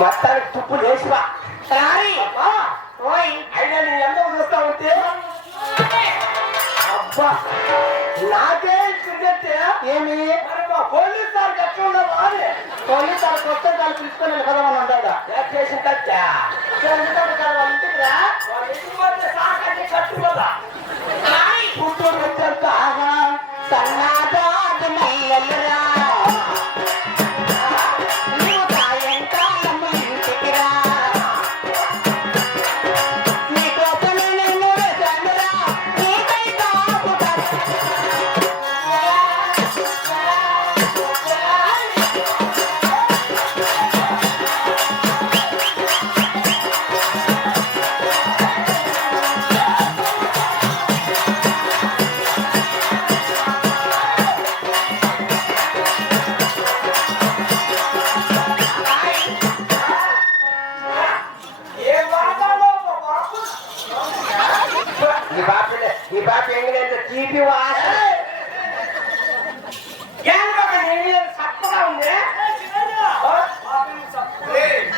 మొత్తానికి తుప్పు లేచివా అయినా నీ ఎందుకు చూస్తా ఉంటే అబ్బా నాకే తిరిగితే ఏమి పోలీస్ సార్కి ఎట్లా ఉండవు అని పోలీస్ సార్ కొత్త కాలు పిలుచుకొని వెళ్ళకదామని ఉంటాడా చేసిన కట్టా ఇంటికి రా కట్టుకోదా పుట్టూరు వచ్చేంత సన్నాదా మల్లెలరా ఈ బాప ఎంగలేదు తీపి వాస చక్కగా ఉంది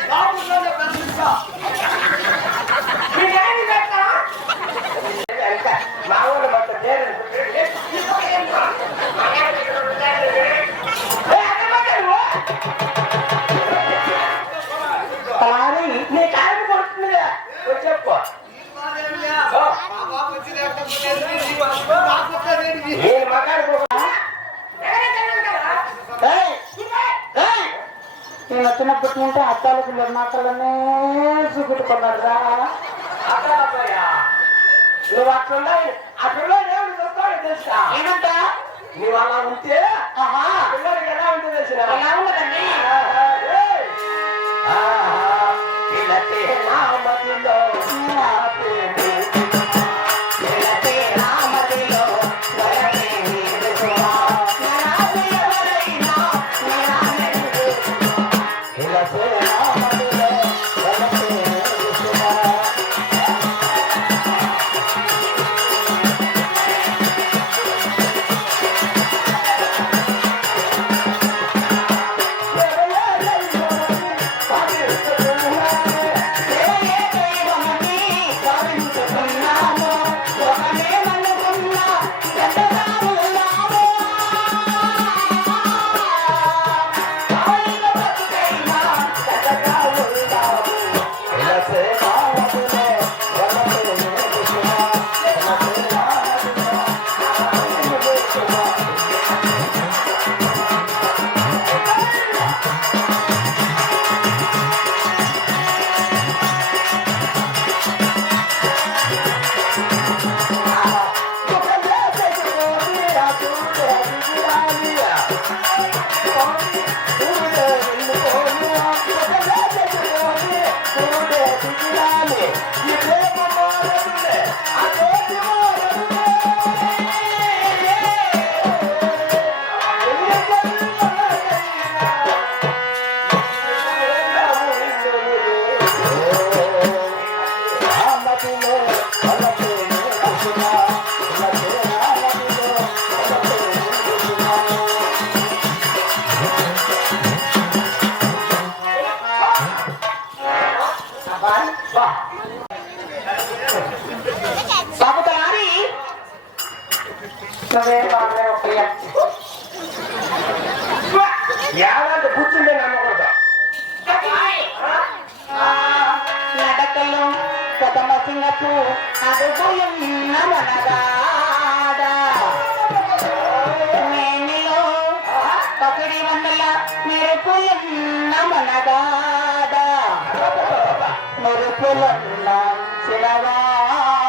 మా ఊళ్ళో మొత్తం నీ కాయలు కొడుతుంది చెప్పు నేను వచ్చినప్పటి నుండి అద్దాల పిల్లలు మాటలనే చూపెట్టుకున్నాడు రా నువ్వు అట్లా తెలుసా ఏమంట నువ్వు అలా ఉంటే పిల్లలకి ఎలా ఉంటుంది తెలిసిన ఎలా ఉండదండి యావంటే కూర్చుండే నమ్మకూడదు నడకలు కథమ సింగపు అదుపుయం నమనగాడా నేనిలో పకడి వందల మెరుపుయం నమనగాడా మెరుపులన్న చిరవాడా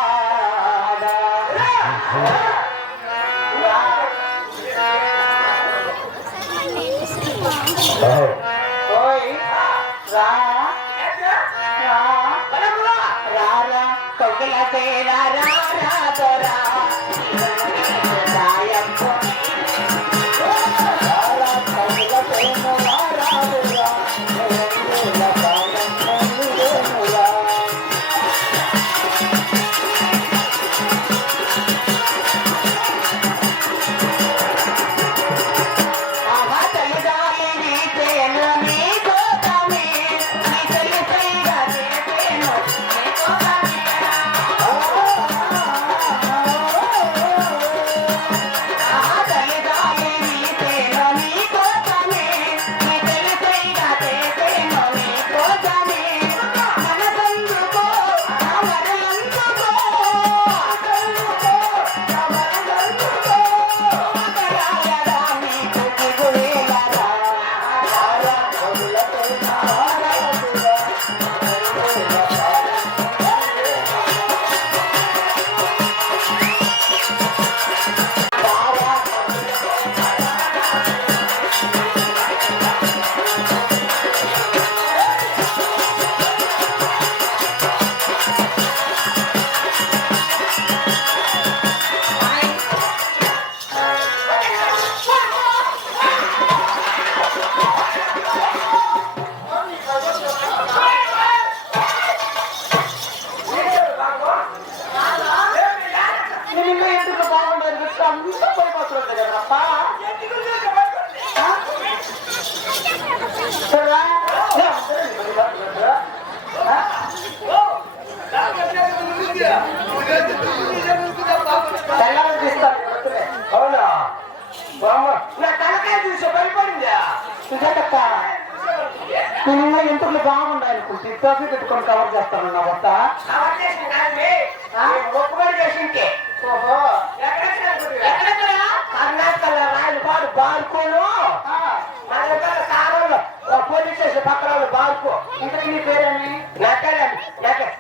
నా తలకాయ చూసి భయపడిందా సుజాతక్క నేను ఎంతలో బాగుండాలి అనుకుంటే టోపీ పెట్టుకొని కవర్ చేస్తాను నా వద్ద మొక్కుబడి చేసింటే ఓహో కర్ణాటకలో రాయలపాడు బార్కోను మన దగ్గర కారంలో పోలీస్ స్టేషన్ పక్కన బార్కో ఇంతకీ నీ పేరేమి నా పేరు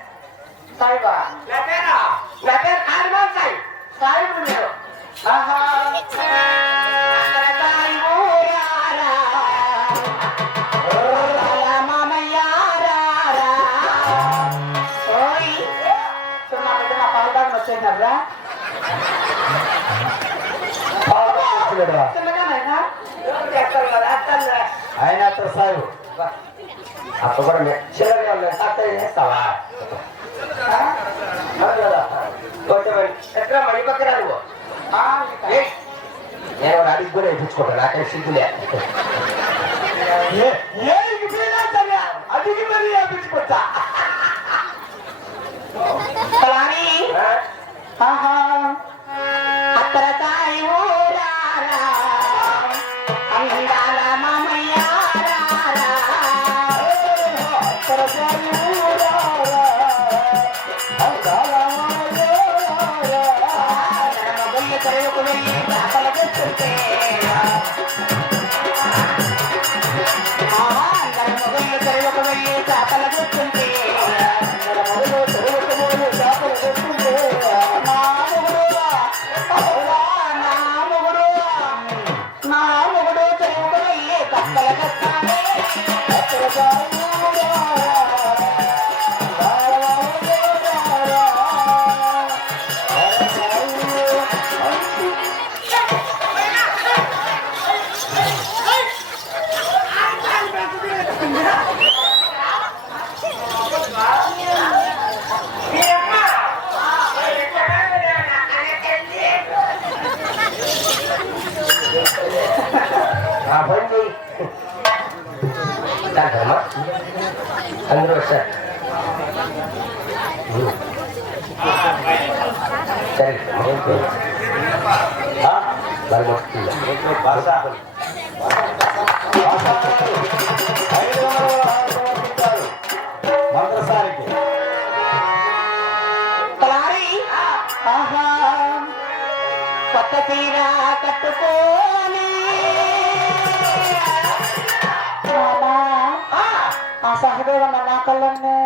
సాయిబా నా పేరు హనుమాన్ సాయి సాయిబు మీరు ఆహా వచ్చేసినారా ఆయన సాగు అప్పుడు కూడా చిల్లర చేస్తావా ఎక్కడ మణి పక్కన నువ్వు నేను అడిగి కూడా వేయించుకుంటా నాకే సిగ్గులే అడిగి మరీ వేయించుకుంటా అత్తర తాయి ఊరారా అందాల మామయ్యారా అత్తర తాయి ఊరారా అందాల మామయ్యారా మొగల్ని కరెలకు వెళ్ళి చేపల తెచ్చుంటే మొగల్ని కరెలకు వెళ్ళి చేపల తెచ్చుంటే చేపలు తెచ్చుంటే బండి అందరూ సార్ సరే మరి మంత్రసారికి కొత్త తీర కట్టుకోని ఆ సహదేవన్న నా కళ్ళన్నే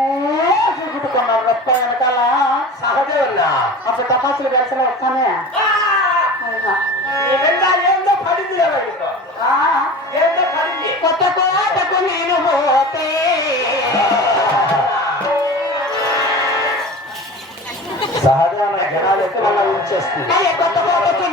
చూపుకున్నాడు రప్ప వెనకాల సహదేవన్నా అప్పుడు తపాసులు గడిచిన వస్తానే ఏందో పడింది ఏందో పడింది కొత్త కోటకు నేను పోతే సహజమైన జనాలు ఎక్కడ మళ్ళీ ఉంచేస్తుంది కొత్త కోటకు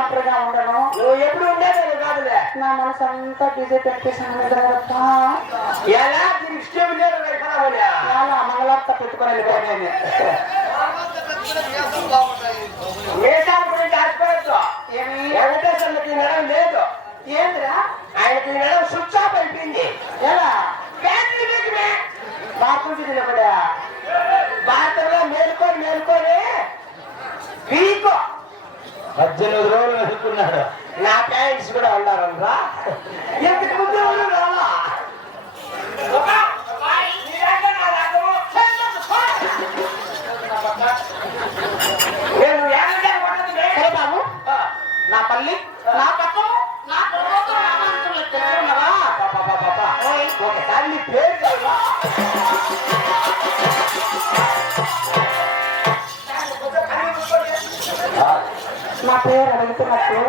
ఒంటరిగా ఉండను నువ్వు ఎప్పుడు ఉండేది కాదులే నా మనసు అంతా బిజీ పెట్టేసాను ఎలా ఇష్టం లేదు మంగళార్త పెట్టుకొని వెళ్ళిపోయాను మేషాల గురించి ఆశపడద్దు ఏమి వెంకటేశ్వర్లకి నెలం లేదు ఏంద్రా ఆయనకి నెలం స్విచ్ ఆఫ్ అయిపోయింది ఎలా బ్యాటరీ బాపుజీ నిలబడా భారతంలో మేలుకొని వీకో 18 రోజులు వెతుక్కున్నాడు నా పేరెంట్స్ కూడా ఉన్నారనరా ఎందుకు ముందు ఎవరు రాలా సరే బాబు నా పల్లి నా పక్కన నా తెలుసుకున్నావా ఒకసారి నీ పేరు చదవా? నా పేరు అడుగుతున్నప్పుడు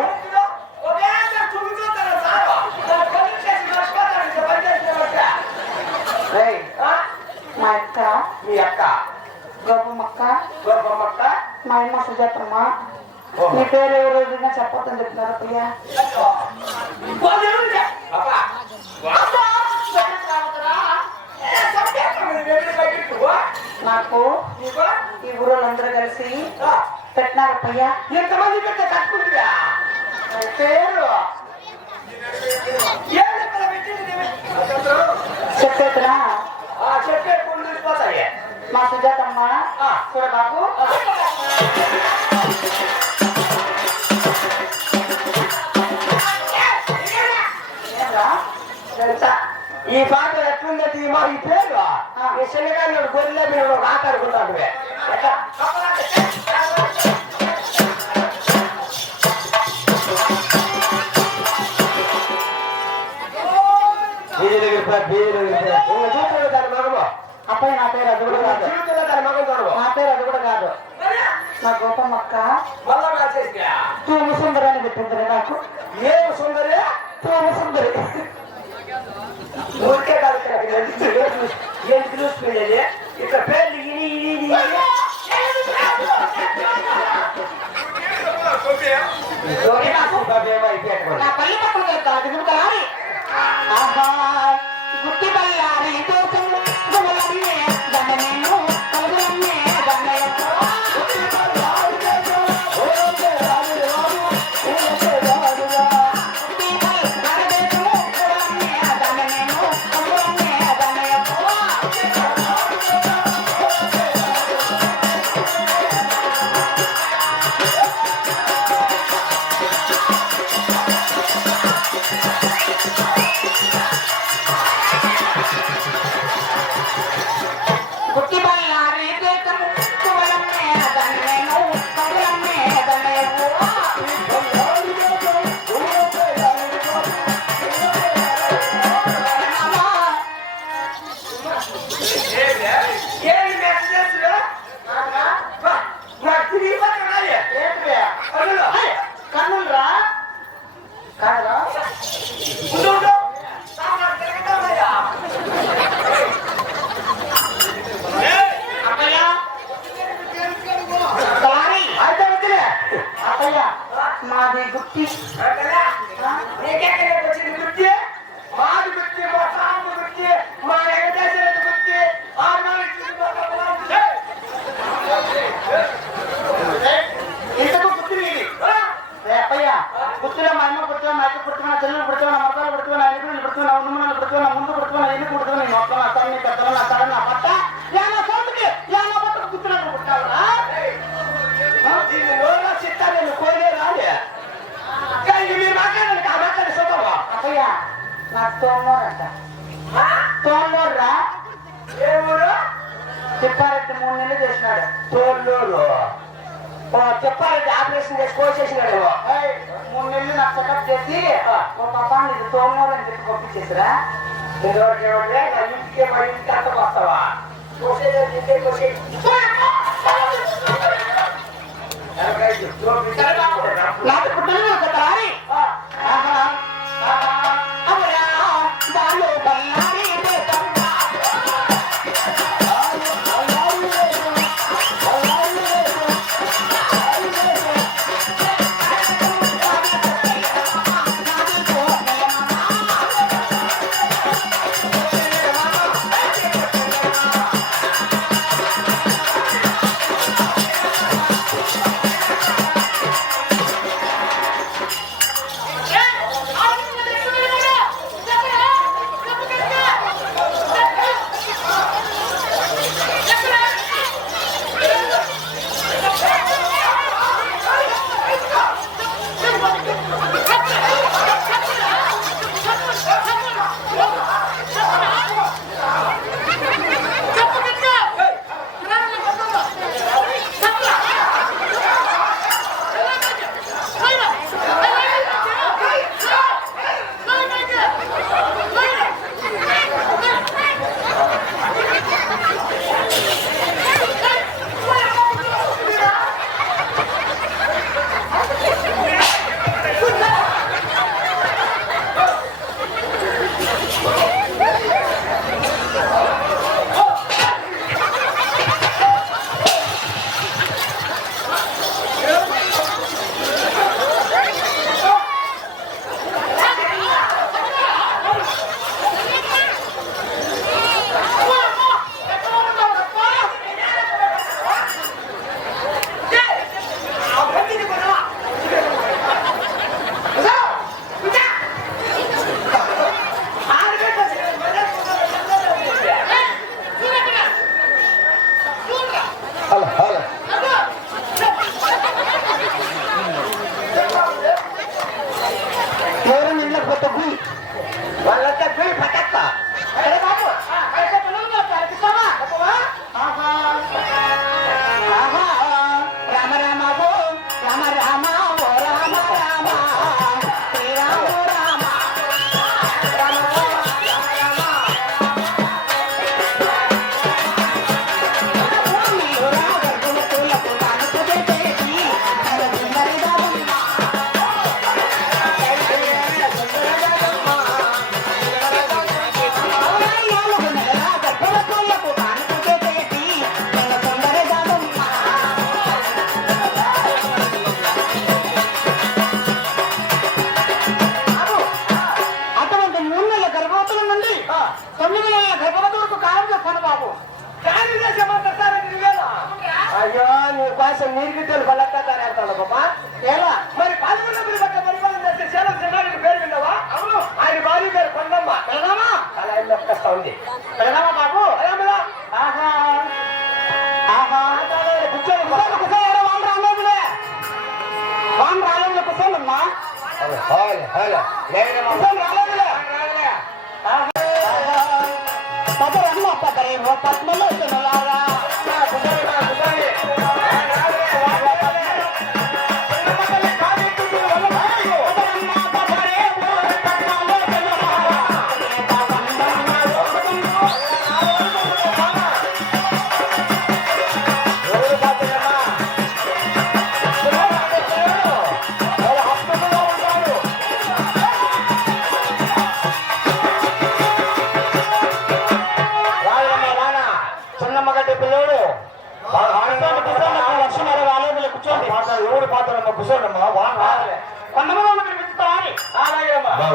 మా అక్క మీ అక్క గోపమ్మక్క గొప్పమ్మక్క మా అమ్మ సుజాతమ్మ నీ పేరు ఎవరు ఏదైనా చెప్పొద్దని చెప్తున్నారు అయ్యా. నాకు ఈ ఊరోళ్ళందరూ కలిసి పెట్టినారు అయ్యా. ఎంతమంది పెడితే కట్టుకుంటున్నా పేరు చెప్పేతున్నా చెప్పే పుండు పోతాయి. మా సుజాతమ్మ చూడ బాబు ఈ పాట ఎట్లుందంటే ఈ పేరు ఈ చిన్నగానే గొర్రెల మీద ఆటాడుకుంటాడు. దాని మగము అబ్బాయి నా పేరు అది కూడా కాదు. జీవితంలో దాని మగం చూడవు. నా పేరు అది కూడా కాదు. నా గోపమ్మక్క మళ్ళా మార్చేసి తూము సుందరి అని పెట్టింది నాకు. ఏం సుందరి తూము సుందరి ఊరికే కాదు ఎందుకు చూసుకునేది ఇట్లా పేర్లు నా పల్లి పక్కన వెళ్తాను దిగుతాయి. ఆహా గుట్టి బల్లారి దోసం గుమలమ్మే దండనేను కలుగులమ్మే దండయో గుట్టి బల్లారి దోసం గుమలమ్మే దండనేను కలుగులమ్మే దండయో ఏమి మెసేజ్ నాకు తిరిగి కన్నులరా కాదురా అక్కయ్య తలారి అక్కయ్య మాది గుట్టి నీకెక్కడ వచ్చింది గుర్తి మాది గుర్తి మా సాగు గుర్తి మా వెంకటేశ్వర గుర్తి ఇంతకు గుర్తు నీది అప్పయ్య గుర్తులో మా అమ్మ గుర్తున్నా మా అక్క గుర్తున్నా చెల్లెలు గుర్తున్నా నా మొక్కలు గుర్తున్నా నా ఎన్నికలు గుర్తున్నా ఉన్నమని గుర్తున్నా ముందు గుర్తున్నా ఎందుకు గుర్తున్నా నీ మొక్కలు నా తల్లి పెద్దలు నా తల నా పట్ట నా సోటుకి నా పట్టకు గుర్తున్నట్టు గుర్తావురా దీన్ని నోరుగా చిత్తా నేను కోరే రాలే కానీ మీరు మాట్లాడండి ఆ మాట్లాడి సొంతమా అప్పయ్య నాకు తోమోరంట తోమోర్రా ఏ ఊరు తిప్పారెడ్డి 3 నెలలు చేసినాడు. తోళ్ళూరు చెప్పాలంటే ఆపరేషన్ చేసి కోసేసినాడేమో 3 నెలలు నాకు చెకప్ చేసి ఒక పాప నీకు తోమోరు అని చెప్పి పంపించేసిరా. ఇంటికే మా ఇంటికి అంత వస్తావా కోసేది కోసే నాకు పుట్టలు ఒక తలారి అవురా దాలో బల్లారి దేశం బాబు దాని దేశం అంతా సరే నువ్వేనా అయ్యో నువ్వు కోసం నీరు గిట్టలు పల్లెత్తానే అంటాడు పాప ఎలా మరి పాల్గొన్నప్పుడు బట్ట పరిపాలన చేస్తే సేలం చిన్నానికి పేరు విన్నావా అవును ఆయన భార్య పేరు కొండమ్మ వెళదామా అలా ఇల్లు ఒక్కస్తా ఉంది వెళదామా బాబు అలా ఆహా ఆహా కూర్చోండి కూర్చోండి వాళ్ళు రాలేదులే వాళ్ళు రాలేదు కూర్చోండమ్మా రాలేదులే పదరమ్మ పదరేమో పద్మలో తినలారా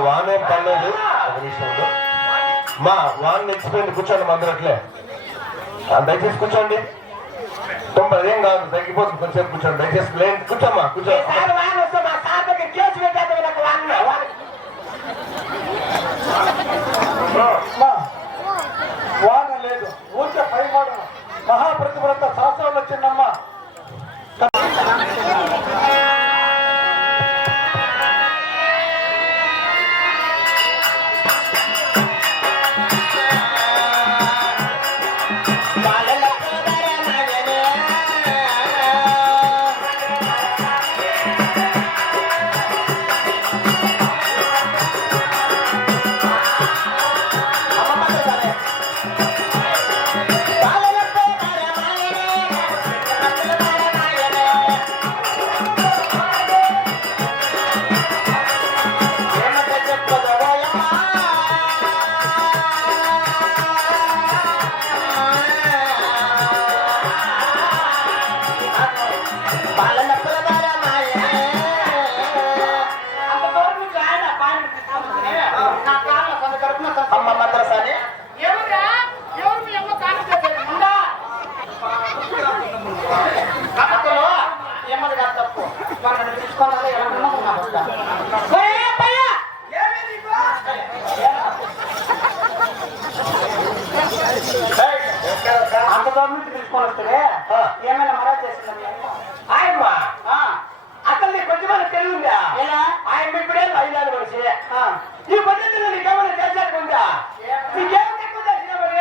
వానేం పర్లేదు ఒక నిమిషంలో మా వాన్ ఎక్స్ప్లెయిన్ కూర్చోండి మందరట్లే దయచేసి కూర్చోండి తొంభై ఏం కాదు తగ్గిపోతుంది కొంచెం కూర్చోండి దయచేసి ప్లేన్ కూర్చోమ్మా కూర్చో వాన లేదు ఊరికే పై మాట మహాప్రతివ్రత శాస్త్రంలో వచ్చిందమ్మా అమ్మ మద్రసాని ఏమది కాదు తప్పు మనం తీసుకోవాలి అంత దూరం నుంచి తీసుకొని వస్తే ఏమైనా మరా చేసిందా ఆయమ్మ అసలు నీ కొంచెం తెలివిందా ఎలా ఆయన ఇప్పుడే ఐదారు మనిషి ఈ పద్ధతిలో నీకేమైనా చేసేటుందా నీకేం ఎక్కువ చేసిన మరి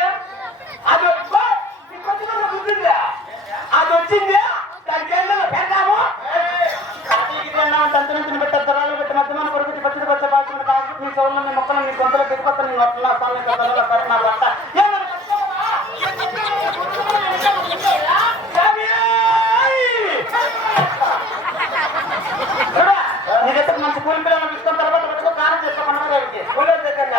అది నీ కొంచెం బుద్ధిందా అది వచ్చింది దానికి ఏదైనా పెడతాము తంతుని పెట్ట దొరాలు పెట్టి మధ్యమాన కొడుకు పచ్చిది వచ్చే బాధ్యత కాదు నీ సౌళ్ళు నీ మొక్కలు నీ గొంతులు దిగుపత్త నీ వస్తున్నా సామెత నా భర్త నీకైతే మంచి కూలి పిల్లలు తీసుకున్న తర్వాత పెట్టుకో కారం చేసుకోమన్నా గారికి కూలర్ దగ్గర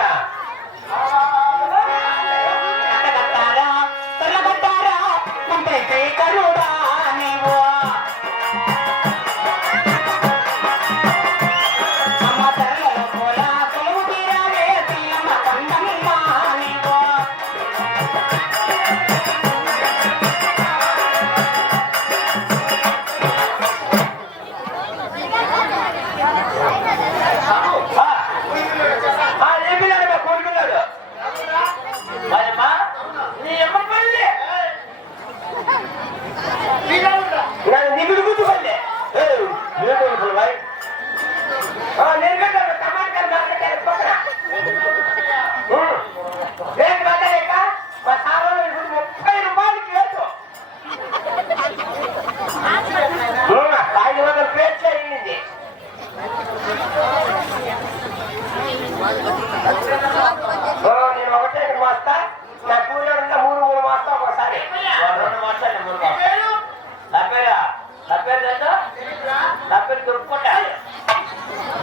కరుడా నీవు అమ్మ తరలలో పోలా కొలువు తీరావే తీయమ్మ కందమ్మ నీవు కోరుకున్నాడు మరమ్మా నీ ఎమ్మ పల్లె నిగుడు గుర్తు పల్లె నేను కట్టాను టమాటాలు మార్కెట్ పక్కన నేను కట్టలేక మా సార్లు 30 రూపాయలకి వేసు 500 ప్లేట్లు అయ్యింది నేను ఒకటే మాస్తా నా కూలర్ 3 మాస్తా ఒకసారి 2 మాసాలు 3 మాసాలు నా పేరు దొరుకుకుంటా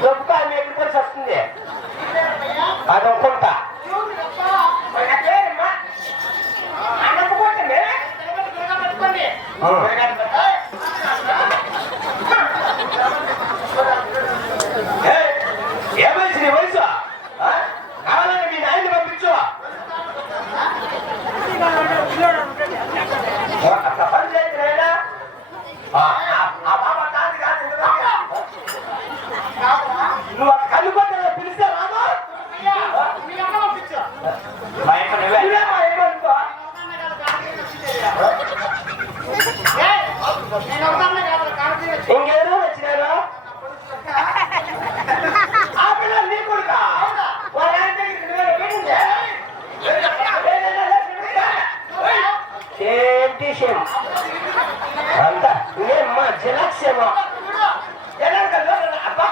దొరుకుతా మీకు తెలిసి వస్తుంది అది ఒక్కుంటా ఏమైంది నీ వయసు కావాలంటే మీ నాయన్ని పంపించు విషయం అంతా ఇదేమ్మా జలక్ష్యమా అబ్బా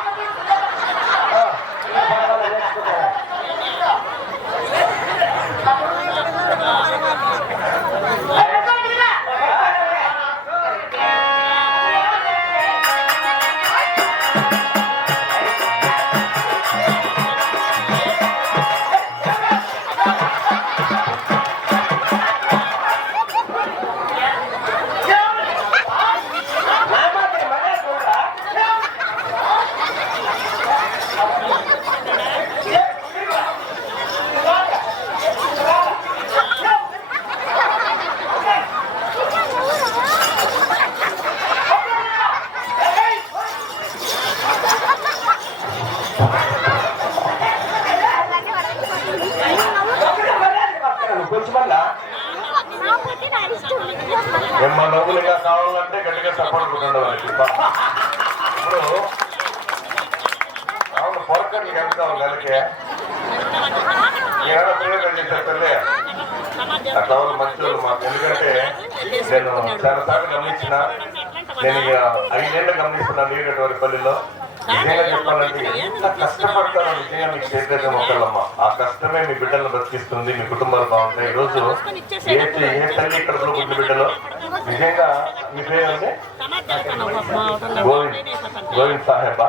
మా నవ్వులు ఇంకా కావాలంటే గట్టిగా సపోర్ట్ కొట్టండి వాళ్ళకి ఇప్పుడు అవును పొరకట్లకి ఎంత కావాలి నెలకి ఏమైనా ప్రయోగం చేశారు తల్లి అట్లా వాళ్ళు మంచి వాళ్ళు మాకు ఎందుకంటే నేను చాలా సార్లు గమనించిన నేను 5 ఏళ్ళు గమనిస్తున్నాను నీరుగడ్డ పల్లిలో నిజంగా చెప్పాలంటే ఎంత కష్టపడతారో నిజంగా మీకు చేసేది మొక్కలమ్మ ఆ కష్టమే మీ బిడ్డలను బతికిస్తుంది మీ కుటుంబాలు బాగుంటాయి ఈ రోజు ఏ తల్లి ఇక్కడ పుట్టిన బిడ్డలో నిజంగా మీ పేరంటే గోవింద్ సాహెబా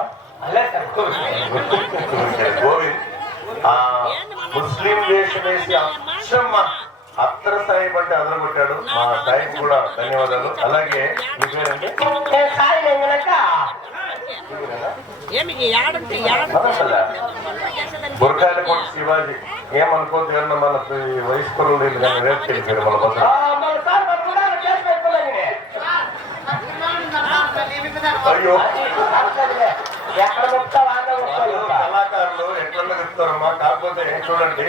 గోవింద్ ముస్లిం వేషం వేసి అక్షమ్మ అత్తర సాహిబ్ అంటే అదరగొట్టాడు మా సాహిబ్ కూడా ధన్యవాదాలు అలాగే మీ పేరంటే బురకాయల కోట శివాజీ ఏమనుకోద్దు ఏమన్నా మన వయస్కులు కానీ రేపు తెలిపారు మన బస్సు అయ్యో కళాకారులు ఎట్లా చెప్తారమ్మా కాకపోతే చూడండి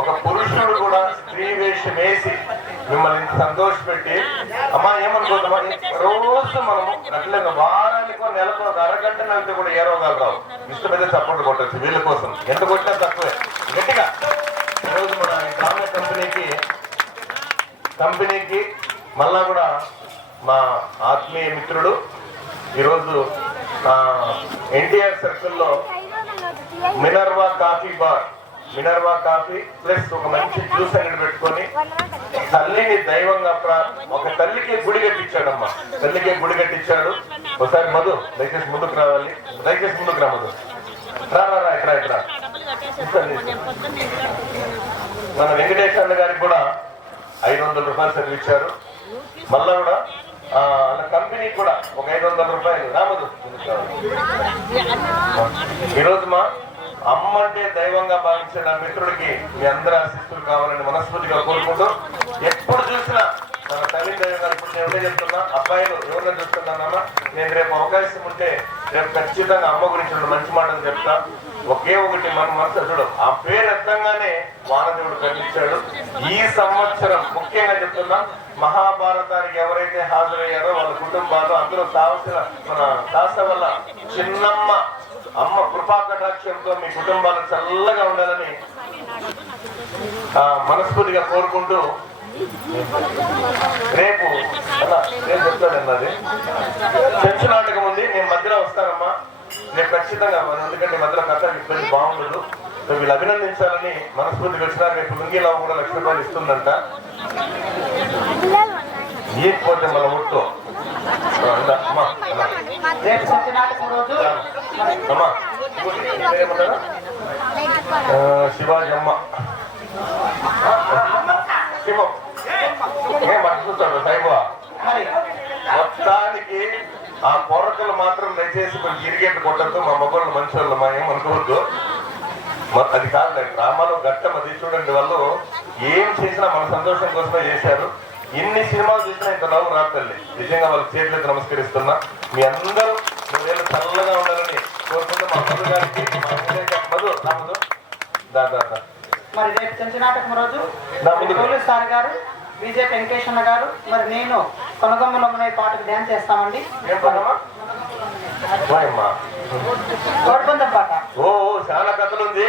ఒక పురుషుడు కూడా స్త్రీ వేషం వేసి మిమ్మల్ని ఇంత సంతోషపెట్టి అమ్మా ఏమనుకోద్దమ్మా రోజు మనము అట్లా వారానికో నెలకో అరగంట వెళ్తే కూడా ఏ రోగాలు రావు ఇష్టమైతే సపోర్ట్ కొట్టచ్చు వీళ్ళ కోసం ఎంత కొట్టినా తక్కువే గట్టిగా ఈరోజు మన గ్రామ్య కంపెనీకి మళ్ళా కూడా మా ఆత్మీయ మిత్రుడు ఈరోజు ఎన్టీఆర్ సర్కిల్లో మినర్వా కాఫీ ప్లస్ ఒక మంచి జ్యూస్ అంగడి పెట్టుకొని తల్లిని దైవంగా ఒక తల్లికి గుడి కట్టించాడమ్మా తల్లికి గుడి కట్టించాడు ఒకసారి మధు దయచేసి ముందుకు రావాలి దయచేసి ముందుకు రా మధు రా ఇక్కడ మన వెంకటేశ్వర గారికి కూడా 500 రూపాయలు సర్వీస్ ఇచ్చారు మళ్ళా కూడా అలా కంపెనీ కూడా ఒక 500 రూపాయలు రామదు ఈరోజు మా అమ్మ అంటే దైవంగా భావించే నా మిత్రుడికి మీ అందరి ఆశీస్సులు కావాలని మనస్ఫూర్తిగా కోరుకుంటూ ఎప్పుడు చూసినా మన తల్లి దైవంగా ఇప్పుడు నేను ఎవరే చెప్తున్నా అబ్బాయిలు ఎవరిని చూస్తున్నానమ్మా నేను రేపు అవకాశం ఉంటే రేపు ఖచ్చితంగా అమ్మ గురించి మంచి మాటలు చెప్తా ఒకే ఒకటి మన మనసు చూడు ఆ పేరు ఎత్తంగానే వానదేవుడు కనిపించాడు ఈ సంవత్సరం ముఖ్యంగా చెప్తున్నా మహాభారతానికి ఎవరైతే హాజరయ్యారో వాళ్ళ కుటుంబాలు అందులో కావలసిన మన దాస వల్ల చిన్నమ్మ అమ్మ కృపా కటాక్షంతో మీ కుటుంబాలు చల్లగా ఉండాలని మనస్ఫూర్తిగా కోరుకుంటూ రేపు చెప్తాడండి అది చర్చ నాటకం ఉంది నేను మధ్యలో వస్తానమ్మా నేను ఖచ్చితంగా ఎందుకంటే మధ్యలో కథ ఇబ్బంది బాగుండదు వీళ్ళు అభినందించాలని మనస్ఫూర్తిగా వచ్చినారు రేపు లుంగిలావు కూడా 1,00,000 రూపాయలు ఇస్తుందంట ఈకపోతే మన ఊరితో అమ్మా శివాజీ అమ్మ శివం ఏమనుకుంటాడు సైబా మొత్తానికి ఆ పొరకలు మాత్రం దయచేసి కొంచెం ఇరిగేట్ కొట్టద్దు మా మొబైల్ మంచి వాళ్ళు మా ఏమనుకోవద్దు అది కాదు డ్రామాలో ఘట్టం అది చూడండి వాళ్ళు ఏం చేసినా మన సంతోషం కోసమే చేశారు ఇన్ని సినిమాలు చూసినా ఇంత నవ్వు రాత్తండి నిజంగా వాళ్ళకి చేతులకు నమస్కరిస్తున్నా మీ అందరూ 3 ఏళ్ళు చల్లగా ఉండాలని కోరుకుంటూ మా మధు గారికి మధు దాదా మరి రేపు చెంచు నాటకం రోజు పోలీస్ సార్ గారు విజయ వెంకటేశ్వర గారు మరి నేను కొనగమ్మలమ్మనే పాటకు డ్యాన్స్ చేస్తామండి ఏం పాటమ్మా కోడిపందం పాట ఓ చాలా కథలుంది